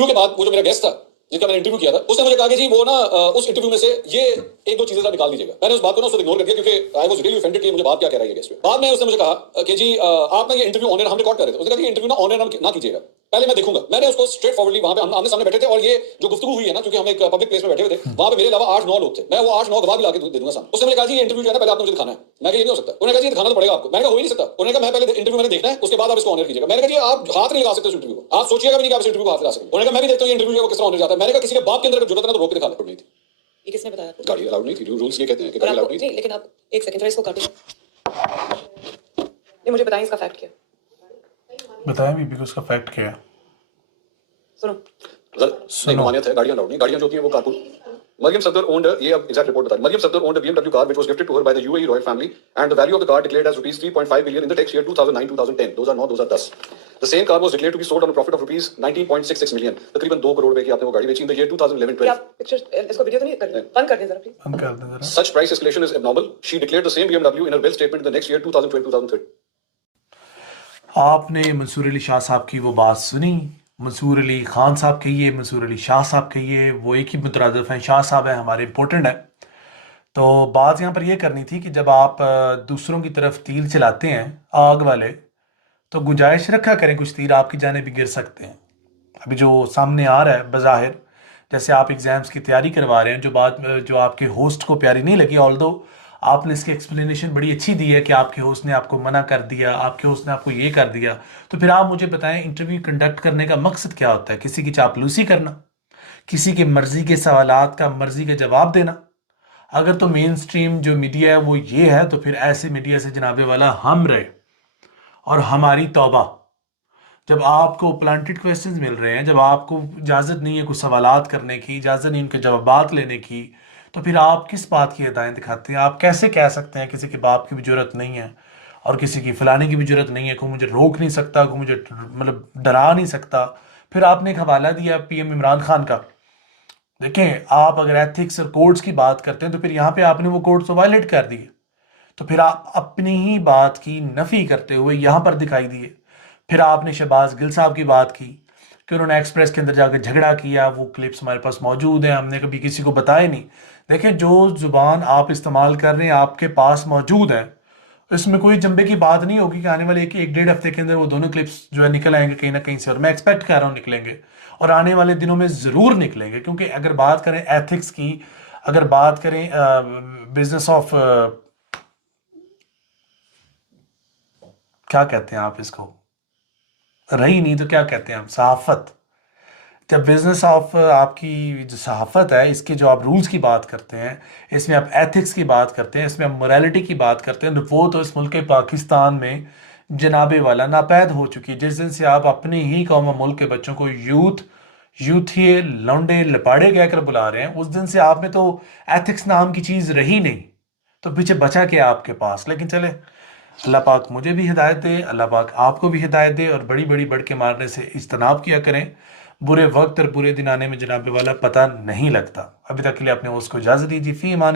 Interview के बाद वो जो मेरा गेस्ट था जिसका मैंने इंटरव्यू किया था उसने मुझे कहा कि जी वो ना उस इंटरव्यू में से ये एक दो चीजें निकाल दीजिएगा। मैंने उस बात को ना उसको इग्नोर कर दिया क्योंकि आई वाज रियली ऑफेंडेड कि मुझे बात क्या कह रहा है ये गेस्ट। बाद में उसने मुझे कहा कि जी आप ना ये इंटरव्यू ऑन एयर हम रिकॉर्ड कर रहे थे, उसने कहा कि इंटरव्यू ना ऑन एयर ना कीजिएगा, पहले मैं देखूंगा। मैंने उसको स्ट्रेट फॉरवर्डली वहां पे हम आमने सामने बैठे थे और ये जो गुफ्तगू हुई है ना, क्योंकि हम एक पब्लिक प्लेस में बैठे हुए थे, वहां पे मेरे अलावा 8-9 लोग थे, मैं वो 8-9 गवाह भी लाके दे दूंगा सामने। उसने मुझे कहा जी ये इंटरव्यू जो है ना पहले आपने मुझे दिखाना है। मैं कहा ये नहीं हो सकता। उन्होंने कहा जी दिखाना तो पड़ेगा आपको। मैंने कहा हो ही नहीं सकता। उन्होंने कहा मैं पहले इंटरव्यू मैंने देखना है, उसके बाद आप इसको ऑनर कीजिएगा। मैंने कहा जी आप हाथ नहीं लगा सकते उस इंटरव्यू को, आप सोचिएगा भी नहीं कि आप इस इंटरव्यू को हाथ लगा सकते। उन्होंने कहा मैं भी देखता हूं ये इंटरव्यू को किस तरह ऑनर जाता है। मैंने कहा किसी के बाप के अंदर अगर जरूरत है ना तो रोक के दिखा दे। ये किसने बताया आपको? गाड़ी अलाउड नहीं थी, रूल्स ये कहते हैं कि गाड़ी अलाउड नहीं। लेकिन आप एक सेकंड इसको काटिए। ये मुझे बताएं इसका फैक्ट क्या है? बताएं बीबी को उसका फैक्ट क्या है। सुनो मानियत है, गाड़ियां अलाउड नहीं। गाड़ियां जो होती हैं वो कारपूल। मरियम सफदर owned ये अब एग्जैक्ट रिपोर्ट बता रही। Maryam Safdar owned a BMW car which was gifted to her by the UAE royal family and the value of the car declared as rupees 3.5 billion in the tax year 2009-2010 2009-2010. The same car was declared to be sold on a profit of rupees 19.66 million, तकरीबन 2 करोड़ रुपए की आपने वो गाड़ी बेची in the year 2011-12. आप picture इसको video तो नहीं कर रहे? बंद कर दें जरा प्लीज। बंद कर दें जरा। Such price escalation is abnormal. She declared the same BMW in her bill statement in the next year 2012-2013. आपने मंसूर अली शाह साहब की वो बात सुनी। मंसूर अली खान साहब कहिए, मंसूर अली शाह साहब कहिए, वो एक ही मुतरादिफ हैं। शाह साहब हैं हमारे इम्पोर्टेंट है। तो बात यहाँ पर ये करनी थी कि जब आप दूसरों की तरफ तीर चलाते हैं आग वाले, तो गुंजाइश रखा करें कुछ तीर आपकी जाने भी गिर सकते हैं। अभी जो सामने आ रहा है बज़ाहिर, जैसे आप एग्ज़ाम्स की तैयारी करवा रहे हैं, जो बात जो आपके होस्ट को प्यारी नहीं लगी, ऑल्दो आपने इसकी एक्सप्लेनेशन बड़ी अच्छी दी है कि आपके होस्ट ने आपको मना कर दिया, आपके होस्ट ने आपको ये कर दिया, तो फिर आप मुझे बताएं इंटरव्यू कंडक्ट करने का मकसद क्या होता है? किसी की चापलूसी करना, किसी के मर्जी के सवालात का मर्जी का जवाब देना? अगर तो मेन स्ट्रीम जो मीडिया है वो ये है, तो फिर ऐसे मीडिया से जनाबे वाला हम रहे। और हमारी तौबा, जब आपको प्लांटेड क्वेश्चंस मिल रहे हैं, जब आपको इजाज़त नहीं है कुछ सवालात करने की, इजाज़त नहीं उनके जवाबात लेने की, तो फिर आप किस बात की हदायत दिखाते हैं? आप कैसे कह सकते हैं किसी के बाप की भी जरूरत नहीं है और किसी की फलाने की भी जरूरत नहीं है, कोई मुझे रोक नहीं सकता, कोई मुझे मतलब डरा नहीं सकता? फिर आपने एक हवाला दिया पीएम इमरान खान का। देखें, आप अगर एथिक्स और कोड्स की बात करते हैं तो फिर यहाँ पे आपने वो कोड्स तो वायलेट कर दिए, तो फिर आप अपनी ही बात की नफ़ी करते हुए यहाँ पर दिखाई दिए। फिर आपने शहबाज गिल साहब की बात की कि उन्होंने एक्सप्रेस के अंदर जाकर झगड़ा किया, वो क्लिप्स हमारे पास मौजूद हैं, हमने कभी किसी को बताए नहीं। देखें, जो ज़ुबान आप इस्तेमाल कर रहे हैं आपके पास मौजूद है, इसमें कोई जंबे की बात नहीं होगी कि आने वाले एक डेढ़ हफ्ते के अंदर वो दोनों क्लिप्स जो है निकल आएंगे कहीं ना कहीं से, और मैं एक्सपेक्ट कर रहा हूँ निकलेंगे और आने वाले दिनों में ज़रूर निकलेंगे। क्योंकि अगर बात करें एथिक्स की, अगर बात करें बिजनेस ऑफ क्या कहते हैं आप इसको, रही नहीं तो क्या कहते हैं हम, सहाफ़त। जब बिजनेस ऑफ आपकी जो सहाफ़त है, इसके जो आप रूल्स की बात करते हैं, इसमें आप एथिक्स की बात करते हैं, इसमें आप मोरालिटी की बात करते हैं, तो वो तो इस मुल्क पाकिस्तान में जनाबे वाला नापैद हो चुकी है। जिस दिन से आप अपने ही कौम और मुल्क के बच्चों को यूथिए लौंडे लपाड़े कहकर बुला रहे हैं, उस दिन से आप में तो एथिक्स नाम की चीज़ रही नहीं, तो पीछे बचा क्या आपके पास? लेकिन चले, अल्लाह पाक मुझे भी हिदायत दे, अल्लाह पाक आपको भी हिदायत दे, और बड़ी बड़ी बढ़ के मारने से इज्तनाब किया करें। बुरे वक्त और बुरे दिन आने में जनाबे वाला पता नहीं लगता। अभी तक के लिए अपने उसको इजाज़त दीजिए। फी ईमान।